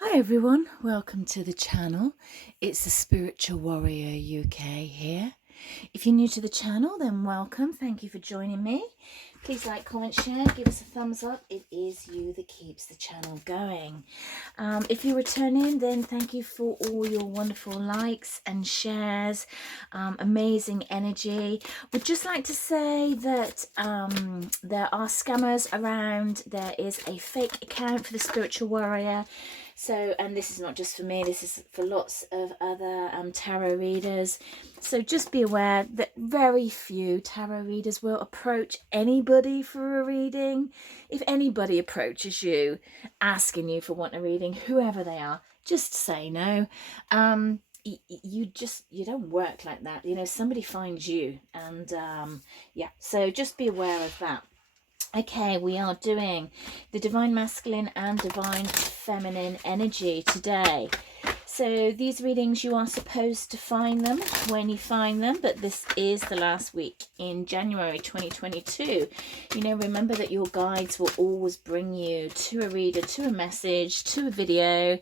Hi everyone, welcome to the channel. It's the Spiritual Warrior UK here. If you're new to the channel, then welcome. Thank you for joining me. Please like, comment, share, give us a thumbs up. It is you that keeps the channel going. If you return in, then thank you for all your wonderful likes and shares. Amazing energy. Would just like to say that there are scammers around. There is a fake account for the Spiritual Warrior. So, and this is not just for me, this is for lots of other tarot readers. So just be aware that very few tarot readers will approach anybody for a reading. If anybody approaches you, asking you for a reading, whoever they are, just say no. You don't work like that. You know, somebody finds you, and yeah, so just be aware of that. Okay, we are doing the Divine Masculine and Divine Feminine energy today. So these readings, you are supposed to find them when you find them, but this is the last week in January 2022. You know, remember that your guides will always bring you to a reader, to a message, to a video,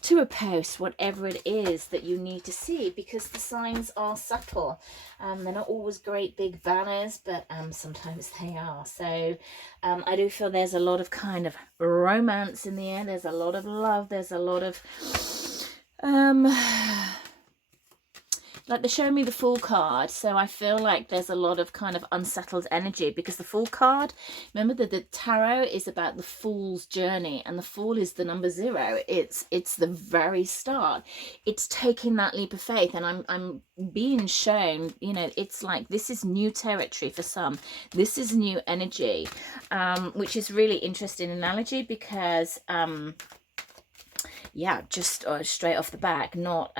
to a post, whatever it is that you need to see, because the signs are subtle. They're not always great big banners, but sometimes they are. So I do feel there's a lot of kind of romance in the air. There's a lot of love. There's a lot of like they're showing me the Fool card, so I feel like there's a lot of kind of unsettled energy, because the Fool card, remember that the tarot is about the Fool's journey, and the Fool is the number 0. It's the very start. It's taking that leap of faith, and I'm being shown, you know, it's like this is new territory for some. This is new energy, which is really interesting analogy, because yeah, just straight off the back, not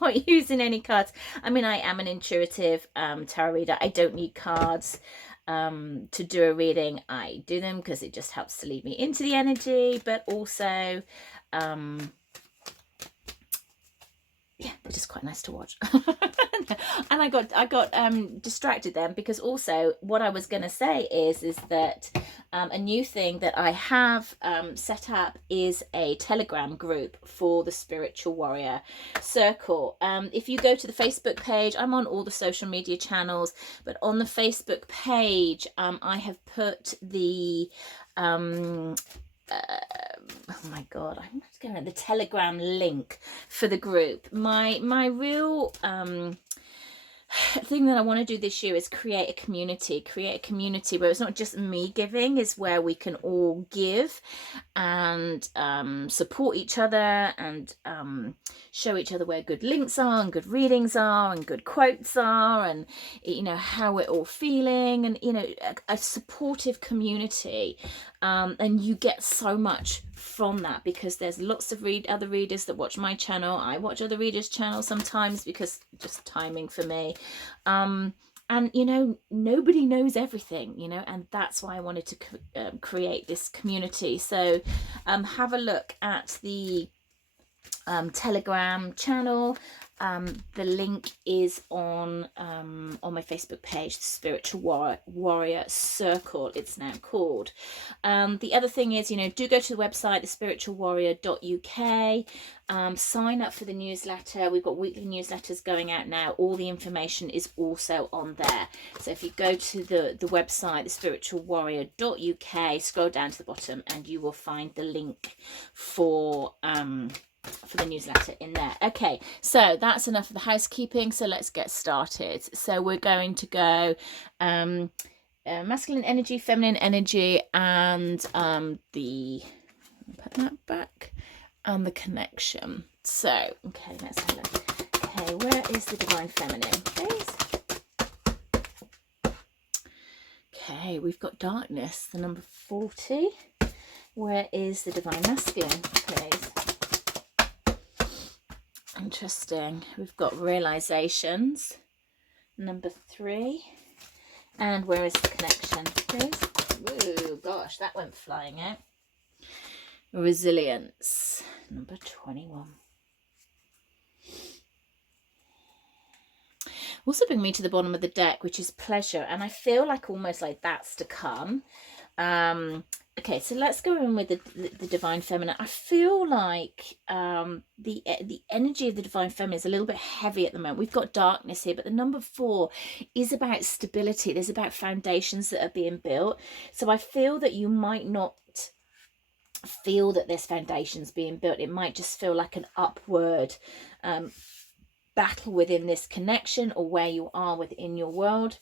not using any cards. I mean, I am an intuitive tarot reader. I don't need cards to do a reading. I do them because it just helps to lead me into the energy, but also yeah, they're just quite nice to watch. And I got distracted then, because also what I was going to say is that a new thing that I have set up is a Telegram group for the Spiritual Warrior Circle. If you go to the Facebook page, I'm on all the social media channels, but on the Facebook page, I have put the oh my god, I'm not going to the Telegram link for the group. My real thing that I want to do this year is create a community where it's not just me giving, is where we can all give and support each other, and show each other where good links are and good readings are and good quotes are, and you know how we're all feeling, and you know a supportive community. And you get so much from that, because there's lots of other readers that watch my channel. I watch other readers' channels sometimes, because just timing for me. And you know, nobody knows everything, you know, and that's why I wanted to create this community. So have a look at the Telegram channel. The link is on my Facebook page, the Spiritual Warrior Circle, it's now called. The other thing is, you know, do go to the website, thespiritualwarrior.uk. Sign up for the newsletter. We've got weekly newsletters going out now. All the information is also on there. So if you go to the website, thespiritualwarrior.uk, scroll down to the bottom, and you will find the link for the newsletter in there. Okay, so that's enough of the housekeeping, so let's get started. So we're going to go masculine energy, feminine energy, and the put that back, and the connection. So okay, let's have a look. Okay, where is the divine feminine, please? Okay, we've got darkness, the number 40. Where is the divine masculine, please? Interesting. We've got realizations, number 3. And where is the connection, please? Ooh, gosh, that went flying out. Resilience, number 21. Also bring me to the bottom of the deck, which is pleasure, and I feel like almost like that's to come. Okay, so let's go in with the divine feminine. I feel like the energy of the divine feminine is a little bit heavy at the moment. We've got darkness here, but the number 4 is about stability. There's about foundations that are being built. So I feel that you might not feel that there's foundations being built. It might just feel like an upward battle within this connection, or where you are within your world.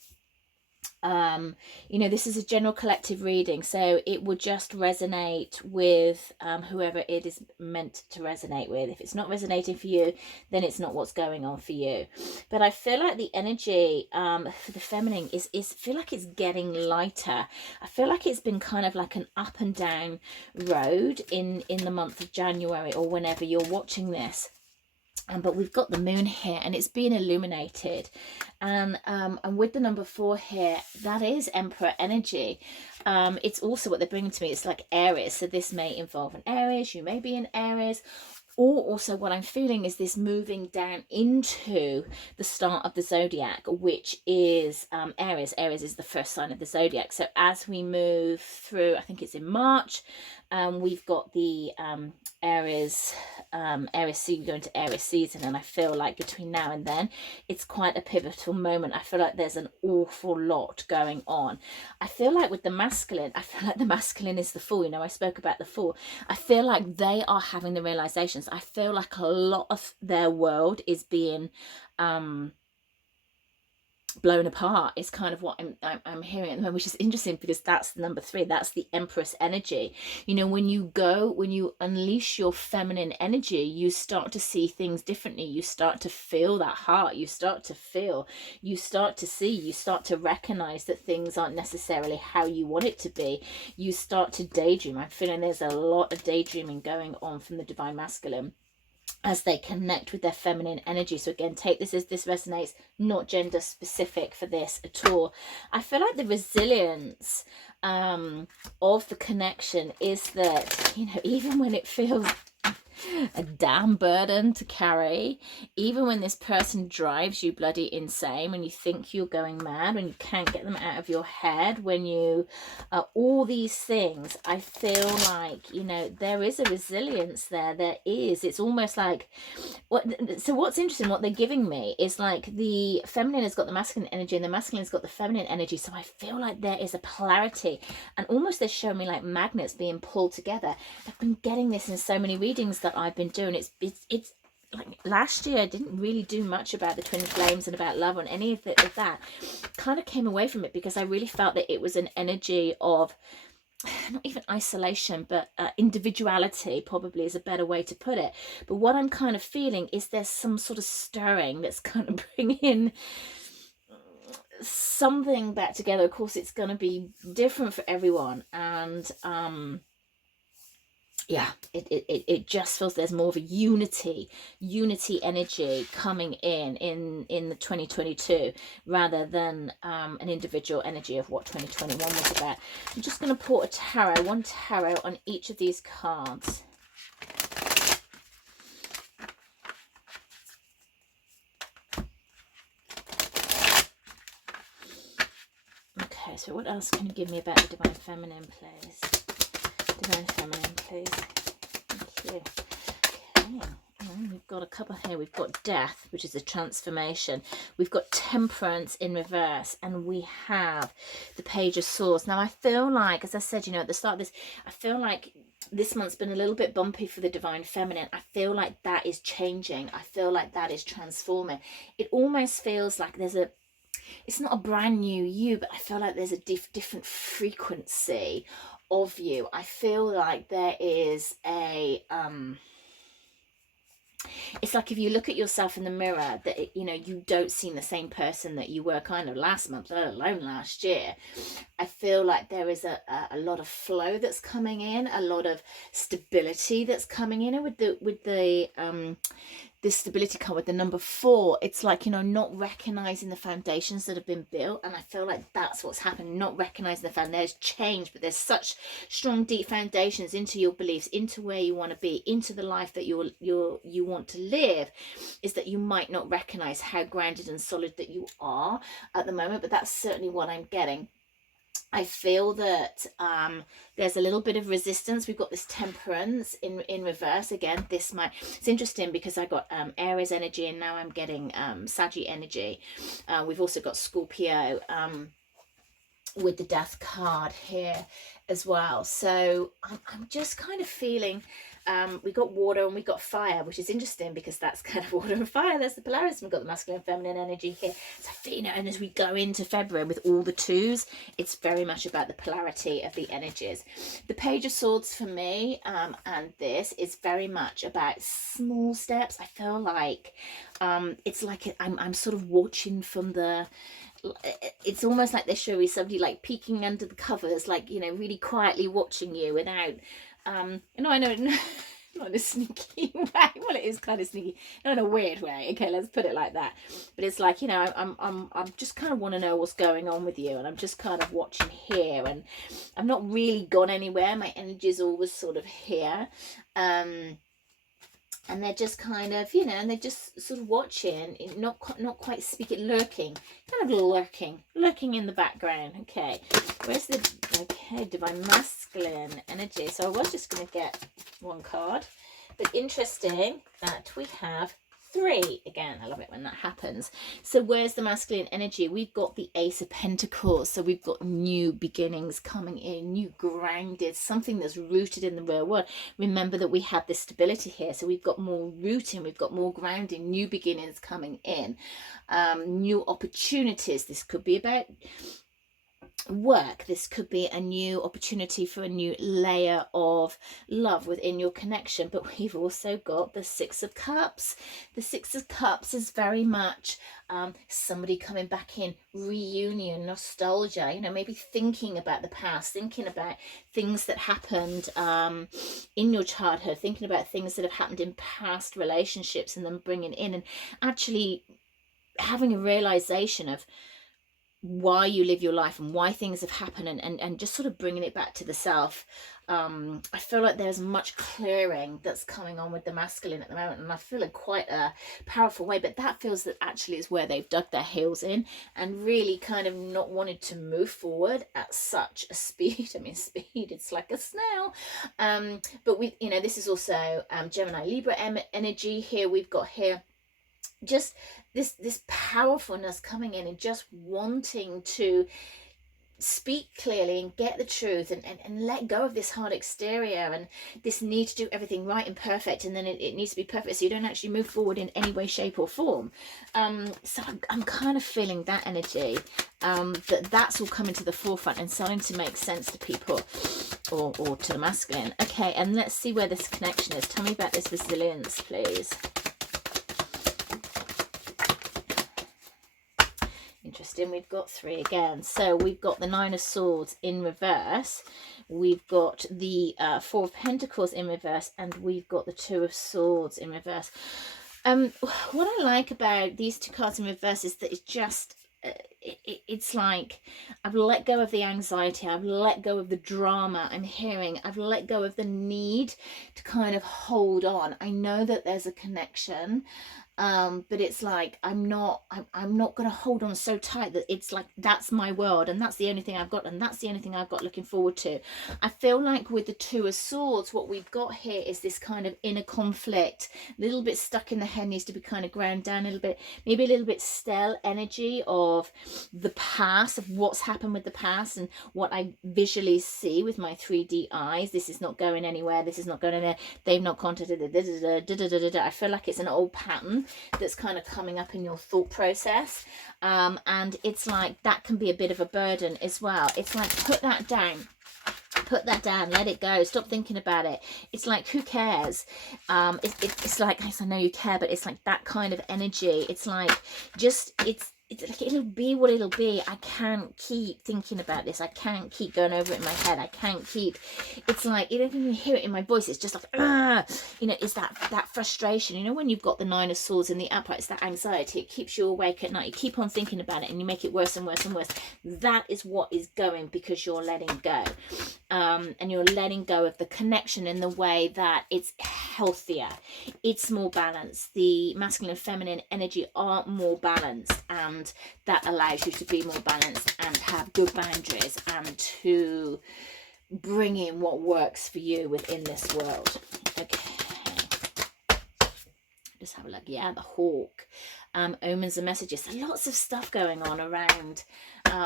You know, this is a general collective reading, so it will just resonate with whoever it is meant to resonate with. If it's not resonating for you, then it's not what's going on for you. But I feel like the energy for the feminine is feel like it's getting lighter. I feel like it's been kind of like an up and down road in the month of January, or whenever you're watching this. But we've got the moon here, and it's been illuminated, and with the number 4 here, that is Emperor Energy. It's also what they're bringing to me, it's like Aries, so this may involve an Aries, you may be in Aries, or also what I'm feeling is this moving down into the start of the zodiac, which is Aries. Aries is the first sign of the zodiac. So as we move through, I think it's in March, we've got the Aries season, going to Aries season, and I feel like between now and then it's quite a pivotal moment. I feel like there's an awful lot going on. I feel like with the masculine, I feel like the masculine is the Fool. You know, I spoke about the Fool. I feel like they are having the realizations. I feel like a lot of their world is being blown apart, is kind of what I'm hearing at the moment, which is interesting, because that's the number 3, that's the Empress Energy. You know, when you unleash your feminine energy, you start to see things differently, you start to feel that heart, you start to feel, you start to see, you start to recognize that things aren't necessarily how you want it to be, you start to daydream. I'm feeling there's a lot of daydreaming going on from the divine masculine as they connect with their feminine energy. So again, take this as this resonates, not gender specific for this at all. I feel like the resilience of the connection is that, you know, even when it feels a damn burden to carry, even when this person drives you bloody insane, when you think you're going mad, when you can't get them out of your head, when you all these things, I feel like, you know, there is a resilience there. There is, it's almost like what's interesting, what they're giving me is like the feminine has got the masculine energy and the masculine has got the feminine energy. So I feel like there is a polarity, and almost they're showing me like magnets being pulled together. I've been getting this in so many readings that I've been doing. It's like last year I didn't really do much about the twin flames and about love and any of that. Kind of came away from it because I really felt that it was an energy of not even isolation, but individuality probably is a better way to put it. But what I'm kind of feeling is there's some sort of stirring that's kind of bringing something back together. Of course, it's going to be different for everyone, and yeah, it just feels there's more of a unity energy coming in the 2022, rather than an individual energy of what 2021 was about. I'm just going to pull a tarot, one tarot on each of these cards. Okay, so what else can you give me about the divine feminine, please? Divine feminine, please. Thank you. Okay. We've got a couple here. We've got Death, which is a transformation. We've got Temperance in reverse, and we have the Page of Swords. Now I feel like, as I said, you know, at the start of this, I feel like this month's been a little bit bumpy for the divine feminine. I feel like that is changing. I feel like that is transforming. It almost feels like there's a, it's not a brand new you, but I feel like there's a different frequency of you. I feel like there is a it's like if you look at yourself in the mirror, that it, you know, you don't seem the same person that you were kind of last month, let alone last year. I feel like there is a lot of flow that's coming in, a lot of stability that's coming in, and with the this stability card with the number 4, it's like, you know, not recognizing the foundations that have been built. And I feel like that's what's happened, not recognizing the foundation. There's change, but there's such strong, deep foundations into your beliefs, into where you want to be, into the life that you want to live, is that you might not recognize how grounded and solid that you are at the moment. But that's certainly what I'm getting. I feel that there's a little bit of resistance. We've got this temperance in reverse again. This might, it's interesting because I got Aries energy, and now I'm getting Saggy energy. We've also got Scorpio with the death card here as well. So I'm just kind of feeling we got water and we got fire, which is interesting because that's kind of water and fire. There's the polaris. We've got the masculine and feminine energy here. So, you know, and as we go into February with all the twos, it's very much about the polarity of the energies. The Page of Swords for me and this is very much about small steps. I feel like it's like I'm sort of watching from the, it's almost like they're showing somebody like peeking under the covers, like, you know, really quietly watching you without you know, I know not in a sneaky way. Well, it is kind of sneaky, not in a weird way. Okay, let's put it like that. But it's like, you know, I'm just kind of want to know what's going on with you, and I'm just kind of watching here, and I've not really gone anywhere. My energy is always sort of here. And they're just kind of, you know, and they're just sort of watching, not quite speaking, lurking, kind of lurking in the background. Okay, where's the, okay, divine masculine energy. So I was just going to get one card, but interesting that we have 3 again. I love it when that happens. So where's the masculine energy? We've got the Ace of Pentacles. So we've got new beginnings coming in, new grounded, something that's rooted in the real world. Remember that we have this stability here, so we've got more rooting, we've got more grounding, new beginnings coming in, new opportunities. This could be about work, this could be a new opportunity for a new layer of love within your connection. But we've also got the Six of Cups. The Six of Cups is very much somebody coming back in, reunion, nostalgia, you know, maybe thinking about the past, thinking about things that happened in your childhood, thinking about things that have happened in past relationships, and then bringing in and actually having a realization of why you live your life and why things have happened, and just sort of bringing it back to the self. I feel like there's much clearing that's coming on with the masculine at the moment, and I feel in quite a powerful way. But that feels that actually is where they've dug their heels in and really kind of not wanted to move forward at such a speed. I mean, speed, it's like a snail. But we, you know, this is also Gemini Libra energy here. We've got here just this powerfulness coming in and just wanting to speak clearly and get the truth, and let go of this hard exterior and this need to do everything right and perfect, and then it needs to be perfect so you don't actually move forward in any way, shape or form. So I'm kind of feeling that energy, that's all coming to the forefront and starting to make sense to people, or to the masculine. Okay, and let's see where this connection is. Tell me about this resilience, please. Interesting. We've got 3 again. So we've got the 9 of Swords in reverse, we've got the 4 of Pentacles in reverse, and we've got the 2 of Swords in reverse. What I like about these 2 cards in reverse is that it's just it's like I've let go of the anxiety, I've let go of the drama I'm hearing, I've let go of the need to kind of hold on. I know that there's a connection, but it's like I'm not going to hold on so tight that it's like that's my world and that's the only thing I've got, and that's the only thing I've got looking forward to. I feel like with the 2 of Swords, what we've got here is this kind of inner conflict, a little bit stuck in the head, needs to be kind of ground down a little bit, maybe a little bit stale energy of the past, of what's happened with the past, and what I visually see with my 3D eyes. This is not going anywhere, this is not going anywhere, they've not contacted, I feel like it's an old pattern that's kind of coming up in your thought process, and it's like that can be a bit of a burden as well. It's like put that down, let it go, stop thinking about it. It's like, who cares? It's like, I know you care, but it's like that kind of energy. It's like just it's like it'll be what it'll be. I can't keep thinking about this, I can't keep going over it in my head, I can't keep, it's like, you don't even hear it in my voice, it's just like, you know, it's that frustration. You know, when you've got the 9 of Swords in the upright, it's that anxiety, it keeps you awake at night, you keep on thinking about it and you make it worse and worse and worse. That is what is going, because you're letting go, and you're letting go of the connection in the way that it's healthier, it's more balanced. The masculine and feminine energy are more balanced, and that allows you to be more balanced and have good boundaries and to bring in what works for you within this world. Okay, just have a look. Yeah, the hawk, omens and messages. So lots of stuff going on around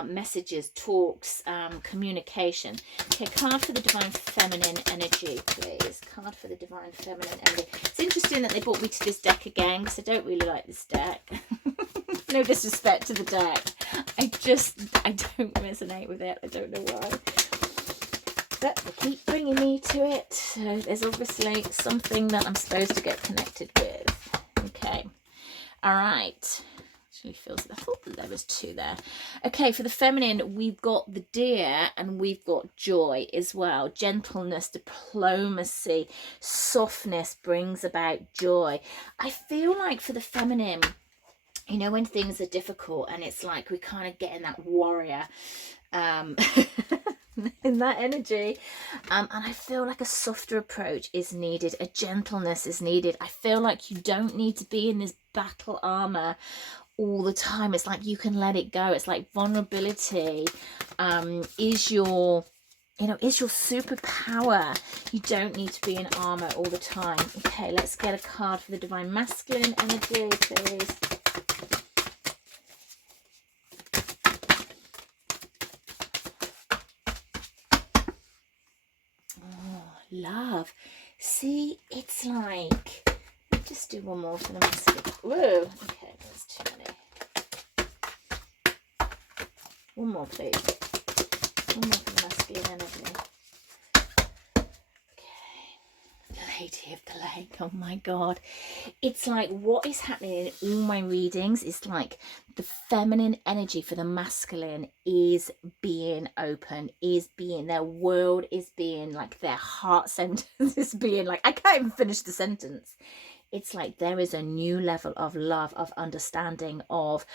messages, talks, communication. Okay, card for the divine feminine energy, please. Card for the divine feminine energy. It's interesting that they brought me to this deck again, because I don't really like this deck. No disrespect to the deck, I don't resonate with it. I don't know why, but they keep bringing me to it, so there's obviously something that I'm supposed to get connected with. Okay, all right. Actually feels like, I thought there was two there. Okay, for the feminine, we've got the deer and we've got joy as well. Gentleness, diplomacy, softness brings about joy. I feel like for the feminine, you know, when things are difficult and it's like we kind of get in that warrior in that energy, and I feel like a softer approach is needed, a gentleness is needed. I feel like you don't need to be in this battle armor all the time. It's like you can let it go. It's like vulnerability is your, you know, is your superpower. You don't need to be in armor all the time. Okay, let's get a card for the divine masculine energy, please. Love. See, it's like, let's just do one more for the masculine. Whoa, okay, that's too many. One more, please. One more for the masculine energy. Okay, Lady of the Lake. Oh my God, it's like what is happening in all my readings is like the feminine energy for the masculine is being open, is being, their world is being, like their heart center is being, like, I can't even finish the sentence. It's like there is a new level of love, of understanding, of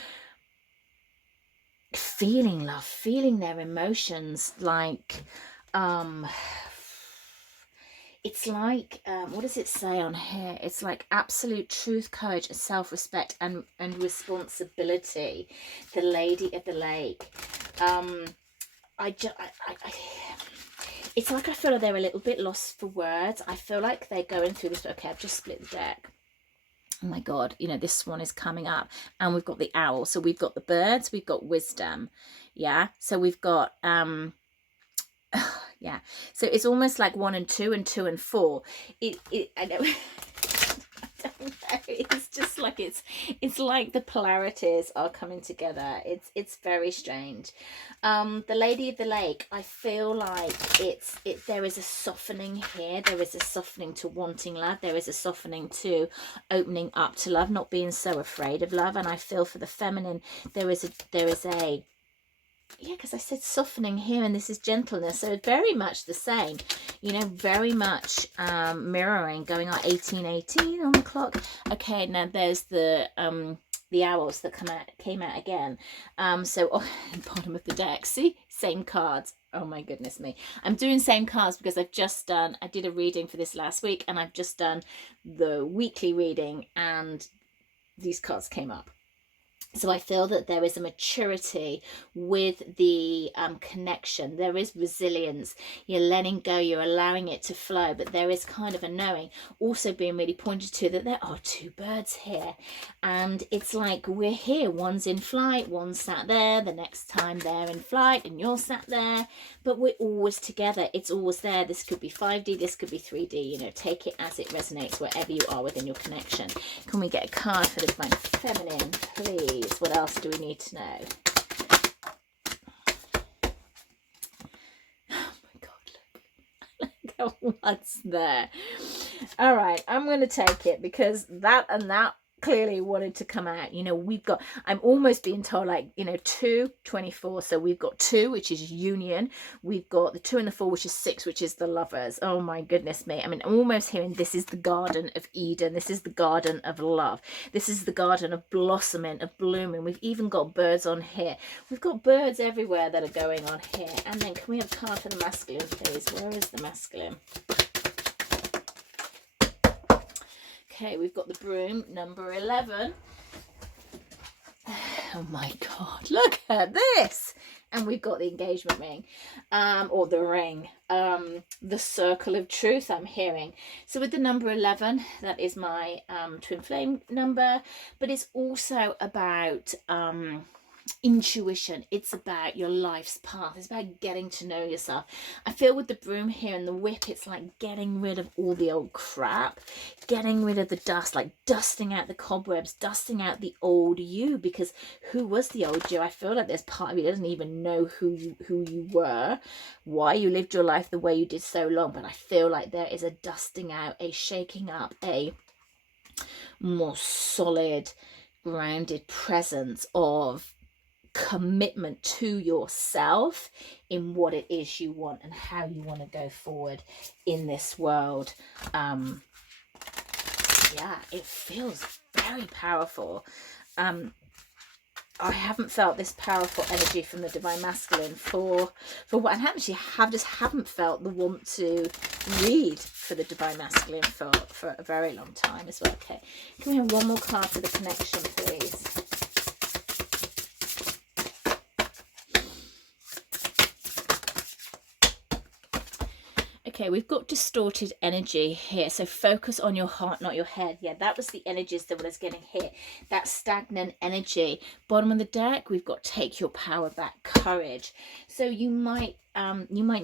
feeling love, feeling their emotions, like it's like, what does it say on here? It's like absolute truth, courage, and self-respect and responsibility. The Lady of the Lake. It's like I feel like they're a little bit lost for words. I feel like they're going through this. Okay, I've just split the deck. Oh my God, you know, this one is coming up, and we've got the owl. So we've got the birds, we've got wisdom. Yeah, so we've got yeah, so it's almost like 1 and 2 and 2 and 4. I know. I don't know, it's just like it's like the polarities are coming together. It's very strange. The Lady of the Lake, I feel like there is a softening here. There is a softening to wanting love. There is a softening to opening up to love, not being so afraid of love. And I feel for the feminine, there is a yeah, because I said softening here, and this is gentleness, so it's very much the same, you know, very much mirroring, going on 1818 on the clock. Okay, now there's the owls that came out again. So bottom of the deck, see, same cards. Oh my goodness me, I'm doing same cards because I did a reading for this last week, and I've just done the weekly reading, and these cards came up. So I feel that there is a maturity with the connection. There is resilience. You're letting go. You're allowing it to flow. But there is kind of a knowing. Also being really pointed to that there are two birds here. And it's like we're here. One's in flight. One's sat there. The next time they're in flight and you're sat there. But we're always together. It's always there. This could be 5D. This could be 3D. You know, take it as it resonates wherever you are within your connection. Can we get a card for the divine feminine, please? What else do we need to know? Oh my God, look what's there. All right, I'm going to take it because that and that clearly wanted to come out. You know, we've got, I'm almost being told, like, you know, 2, 24. So we've got 2, which is union. We've got the 2 and the 4, which is 6, which is the lovers. Oh my goodness me. I mean, I'm almost hearing this is the Garden of Eden. This is the garden of love. This is the garden of blossoming, of blooming. We've even got birds on here. We've got birds everywhere that are going on here. And then can we have a card for the masculine, please? Where is the masculine? Okay, we've got the broom, number 11. Oh my God, look at this. And we've got the engagement ring, or the ring, the circle of truth I'm hearing. So with the number 11, that is my twin flame number, but it's also about intuition. It's about your life's path. It's about getting to know yourself. I feel with the broom here and the whip, it's like getting rid of all the old crap, getting rid of the dust, like dusting out the cobwebs, dusting out the old you, because who was the old you? I feel like there's part of you that doesn't even know who you were, why you lived your life the way you did so long. But I feel like there is a dusting out, a shaking up, a more solid, grounded presence of commitment to yourself in what it is you want and how you want to go forward in this world. Yeah, it feels very powerful. I haven't felt this powerful energy from the divine masculine for what, and actually haven't felt the want to read for the divine masculine for a very long time as well. Okay, can we have one more card for the connection, please? Okay, we've got distorted energy here. So focus on your heart, not your head. Yeah, that was the energies that was getting hit. That stagnant energy. Bottom of the deck, we've got take your power back, courage. So you might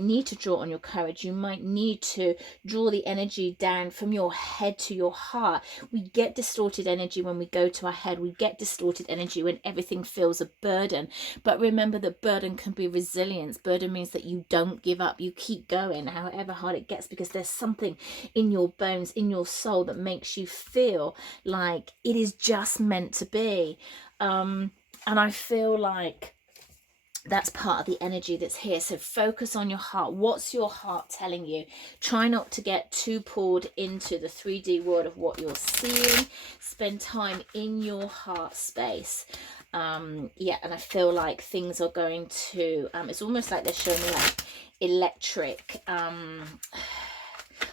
need to draw on your courage. You might need to draw the energy down from your head to your heart. We get distorted energy when we go to our head. We get distorted energy when everything feels a burden. But remember that burden can be resilience. Burden means that you don't give up. You keep going, however hard it gets, because there's something in your bones, in your soul, that makes you feel like it is just meant to be. And I feel like that's part of the energy that's here. So focus on your heart. What's your heart telling you? Try not to get too pulled into the 3D world of what you're seeing. Spend time in your heart space. Yeah, and I feel like things are going to, it's almost like they're showing me like electric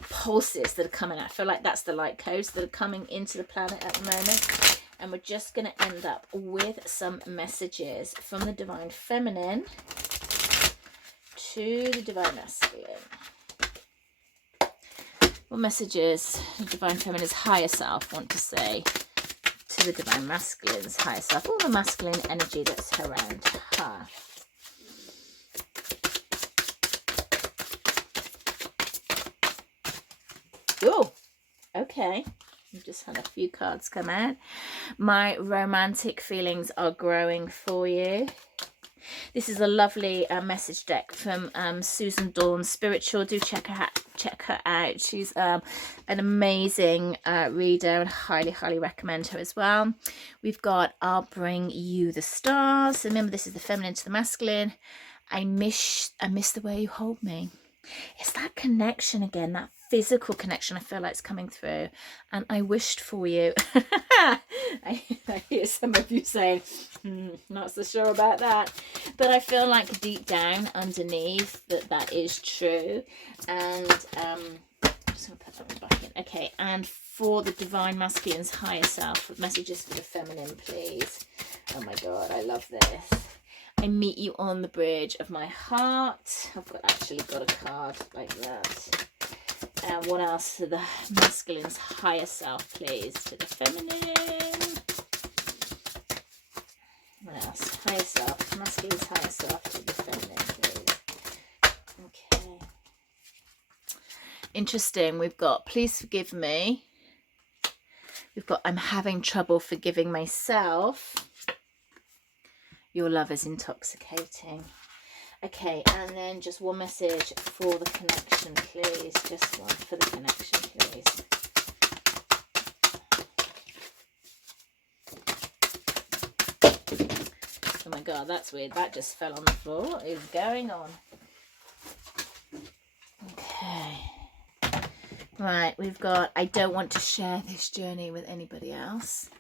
pulses that are coming out. I feel like that's the light codes that are coming into the planet at the moment. And we're just going to end up with some messages from the divine feminine to the divine masculine. What messages the divine feminine's higher self want to say to the divine masculine's higher self? All the masculine energy that's around her. Oh, okay. I've just had a few cards come out. My romantic feelings are growing for you. This is a lovely message deck from Susan Dawn Spiritual. Do check her out. She's an amazing reader, and highly recommend her as well. We've got I'll Bring You the Stars. Remember, this is the feminine to the masculine. I miss the way you hold me. It's that connection again, that physical connection I feel like it's coming through, and I wished for you. I hear some of you saying, not so sure about that, but I feel like deep down underneath that is true. And I'm just going to put that one back in. Okay, and for the divine masculine's higher self, messages for the feminine, please. Oh my God, I love this. I meet you on the bridge of my heart. I've actually got a card like that. And what else to the masculine's higher self, please? To the feminine. What else? Higher self. Masculine's higher self to the feminine, please. Okay. Interesting. We've got please forgive me. We've got I'm having trouble forgiving myself. Your love is intoxicating. Okay, and then just one message for the connection, please. Just one for the connection, please. Oh my God, that's weird. That just fell on the floor. What is going on? Okay. Right, we've got I don't want to share this journey with anybody else.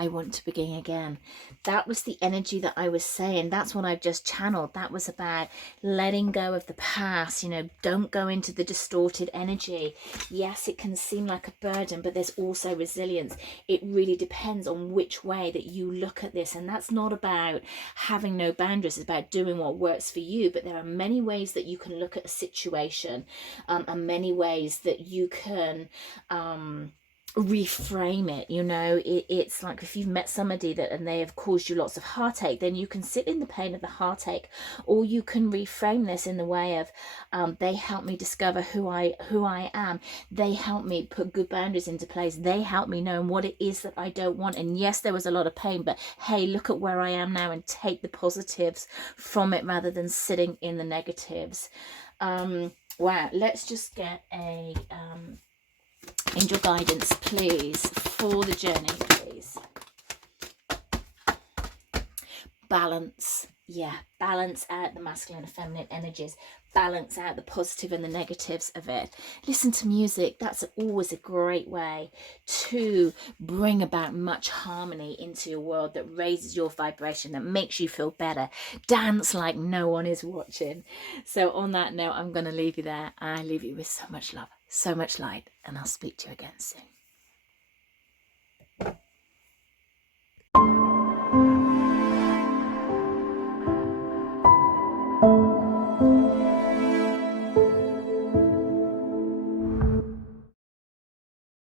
I want to begin again. That was the energy that I was saying. That's what I've just channeled. That was about letting go of the past. You know, don't go into the distorted energy. Yes, it can seem like a burden, but there's also resilience. It really depends on which way that you look at this. And that's not about having no boundaries. It's about doing what works for you. But there are many ways that you can look at a situation, and many ways that you can reframe it. You know, it's like if you've met somebody that and they have caused you lots of heartache, then you can sit in the pain of the heartache, or you can reframe this in the way of they help me discover who I am. They help me put good boundaries into place. They help me know what it is that I don't want. And yes, there was a lot of pain, but hey, look at where I am now and take the positives from it rather than sitting in the negatives. Wow, let's just get a angel guidance, please, for the journey, please. Balance. Yeah, balance out the masculine and feminine energies. Balance out the positive and the negatives of it. Listen to music. That's always a great way to bring about much harmony into your world, that raises your vibration, that makes you feel better. Dance like no one is watching. So on that note, I'm going to leave you there. I leave you with so much love, so much light, and I'll speak to you again soon.